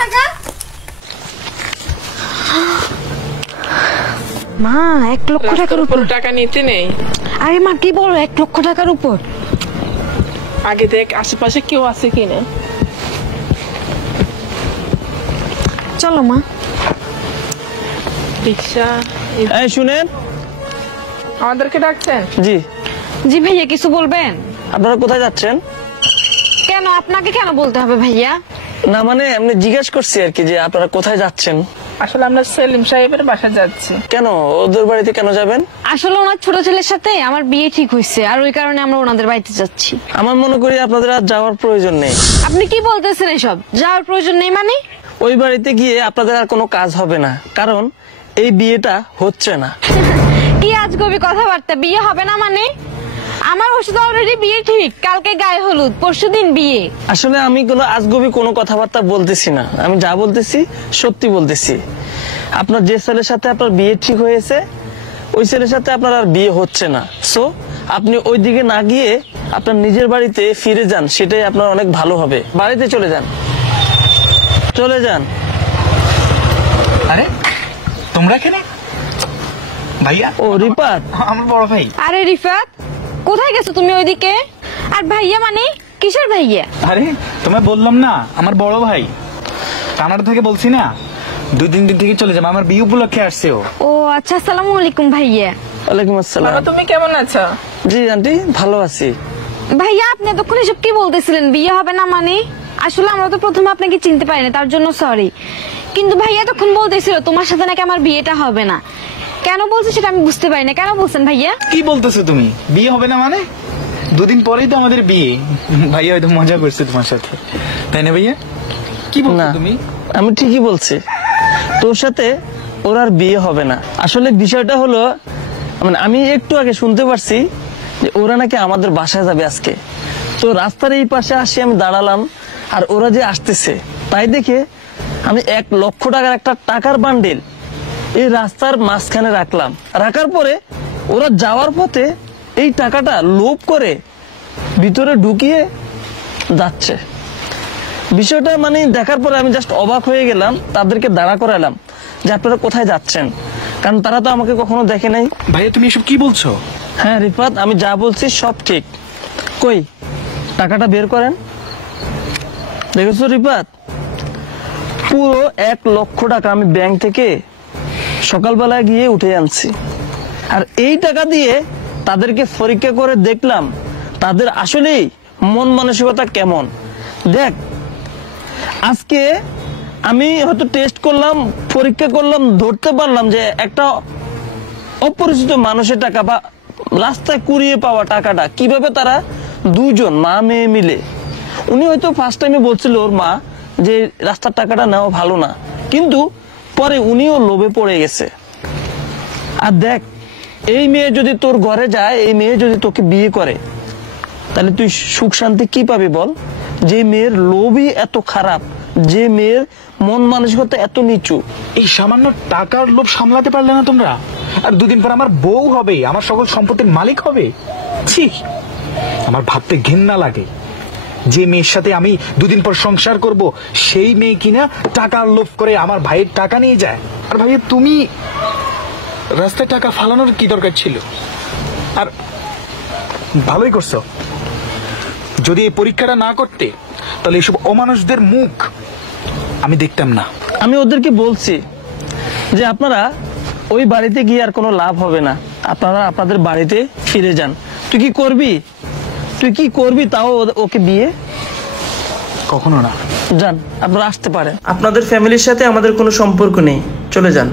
টাকা? মা 1 লক্ষ টাকার উপর টাকা নিতে নেই। আরে মা কি বলো 1 লক্ষ টাকার উপর? আগে দেখ আশেপাশে কেউ আছে কিনা। চলো মা। রিক্সা। এই শুনেন, আমাদেরকে ডাকছেন? জি জি ভাইয়া, কিছু বলবেন? আপনারা কোথায় যাচ্ছেন? কেন আপনাকে কেন বলতে হবে ভাইয়া? না মানে এমনি জিজ্ঞেস করছি আর কি, যে আপনারা কোথায় যাচ্ছেন। আসলে আমরা সেলিম সাহেবের বাসা যাচ্ছি। কেন ওদের বাড়িতে কেন যাবেন? আসলে ওনার ছোট ছেলের সাথে আমার বিয়ে ঠিক হয়েছে, আর ওই কারণে আমরা ওনাদের বাড়িতে যাচ্ছি। আমার মনে করি আপনাদের আর যাওয়ার প্রয়োজন নেই। আপনি কি বলতেছেন এসব? যাওয়ার প্রয়োজন নেই মানে? ওই বাড়িতে গিয়ে আপনাদের আর কোনো কাজ হবে না, কারণ এই বিয়েটা হচ্ছে না। কি আজগবি কথাবার্তা, বিয়ে হবে না মানে? আমার ওষুধ অলরেডি বিয়ে ঠিক, কালকে গায়ে হলুদ, পরশুদিন বিয়ে। আসলে আমি কোনো আজগবি কোনো কথাবার্তা বলতেছি না, আমি যা বলতেছি সত্যি বলতেছি। আপনার যে ছেলের সাথে আপনার বিয়ে ঠিক হয়েছে ওই ছেলের সাথে আপনার আর বিয়ে হচ্ছে না। সো আপনি ওই দিকে না গিয়ে আপনার নিজের বাড়িতে ফিরে যান, সেটাই আপনার অনেক ভালো হবে। বাড়িতে চলে যান, চলে যান। আরে তোমরা কেন? ভাইয়া ও রিপাত, আমার বড় ভাই। আরে রিফাত, কোথায় গেছো তুমি ওইদিকে? আর ভাইয়া মানে কিসের ভাইয়া? আরে তোমায় বললাম না আমার বড় ভাই, কানাডা থেকে বলছি না, 2-3 দিন থেকে চলে যাবে, আমার বিয়ে উপলক্ষে আসছে ও। ও আচ্ছা, আসসালামু আলাইকুম ভাইয়া। ওয়ালাইকুম আসসালাম। তুমি কেমন আছো? জি আন্টি ভালো আছি। ভাইয়া আপনি এতক্ষণ এসব কি বলতেছিলেন, বিয়ে হবে না মানে? আসলে আমরা তো প্রথমে আপনাকে চিনতে পারিনি, তার জন্য সরি। কিন্তু ভাইয়া এতক্ষণ বলতেছিল তোমার সাথে নাকি আমার বিয়েটা হবে না। কেন বলছে সেটা আমি বুঝতে পারি না, কেন বলছেন ভাইয়া? কি বলতেছো তুমি? বিয়ে হবে না মানে? 2 দিন পরেই তো আমাদের বিয়ে। ভাইয়া হয়তো মজা করছে তোমার সাথে, তাই না ভাইয়া? কি বলছো তুমি? আমি ঠিকই বলছি, তোর সাথে ওর আর বিয়ে হবে না। আসলে বিষয়টা হলো, মানে আমি একটু আগে শুনতে পারছি যে ওরা নাকি আমাদের বাসায় যাবে আজকে। তো রাস্তার এই পাশে আসি আমি দাঁড়ালাম, আর ওরা যে আসতেছে তাই দেখে আমি 1 লক্ষ টাকার একটা টাকার বান্ডিল এই রাস্তার মাঝখানে রাখলাম। রাখার পরে ওরা যাওয়ার পথে এই টাকাটা লোভ করে ভিতরে ঢুকিয়ে যাচ্ছে। বিষয়টা মানে দেখার পরে আমি জাস্ট অবাক হয়ে গেলাম, তাদেরকে দাঁড়া করালাম যে আপনারা কোথায় যাচ্ছেন, কারণ তারা তো আমাকে কখনো দেখে নাই। ভাইয়া তুমি এসব কি বলছো? হ্যাঁ রিফাত, আমি যা বলছি সব ঠিক। কই টাকাটা বের করেন। দেখেছো রিফাত, পুরো 1 লক্ষ টাকা আমি ব্যাংক থেকে সকালবেলায় গিয়ে উঠে আনছি। আর এই টাকা দিয়ে তাদেরকে পরীক্ষা করে দেখলাম তাদের আসলেই মন মানসিকতা কেমন। দেখ আজকে আমি হয়তো টেস্ট করলাম, পরীক্ষা করলাম, ধরতে পারলাম যে একটা অপরিচিত মানুষের টাকা বা রাস্তায় কুড়িয়ে পাওয়া টাকাটা কিভাবে তারা 2 জন মা মেয়ে মিলে, উনি হয়তো ফার্স্ট টাইমে বলছিল ওর মা যে রাস্তার টাকাটা নেওয়া ভালো না, কিন্তু পরে উনিও লোভে পড়ে গেছে। আর দেখ এই মেয়ে যদি তোর ঘরে যায়, এই মেয়ে যদি তোকে বিয়ে করে, তাহলে তুই সুখ শান্তি কি পাবি বল? যে মেয়ের লোভই এত খারাপ, যে মেয়ের মন মানসিকতা এত নিচু। এই সামান্য টাকার লোভ সামলাতে পারলে না তোমরা, আর 2 দিন পর আমার বউ হবে, আমার সকল সম্পত্তির মালিক হবে। ছি, আমার ভাবতে ঘৃণা লাগে। যে মেয়ের সাথে আমি 2 দিন পর সংসার করব, সেই মেয়ে কিনা টাকার লোভ করে আমার ভাইয়ের টাকা নিয়ে যায়। আর ভাইয়া তুমি রাস্তায় টাকা ফালানোর কি দরকার ছিল? আর ভালোই করছো, যদি এই পরীক্ষাটা না করতে তাহলে এসব অমানুষদের মুখ আমি দেখতাম না। আমি ওদেরকে বলছি যে আপনারা ওই বাড়িতে গিয়ে আর কোনো লাভ হবে না, আপনারা আপনাদের বাড়িতে ফিরে যান। তুই কি করবি তাও ওকে বিয়ে? কখনো না। যান, আপনারা আসতে পারেন। আপনাদের ফ্যামিলির সাথে আমাদের কোনো সম্পর্ক নেই, চলে যান।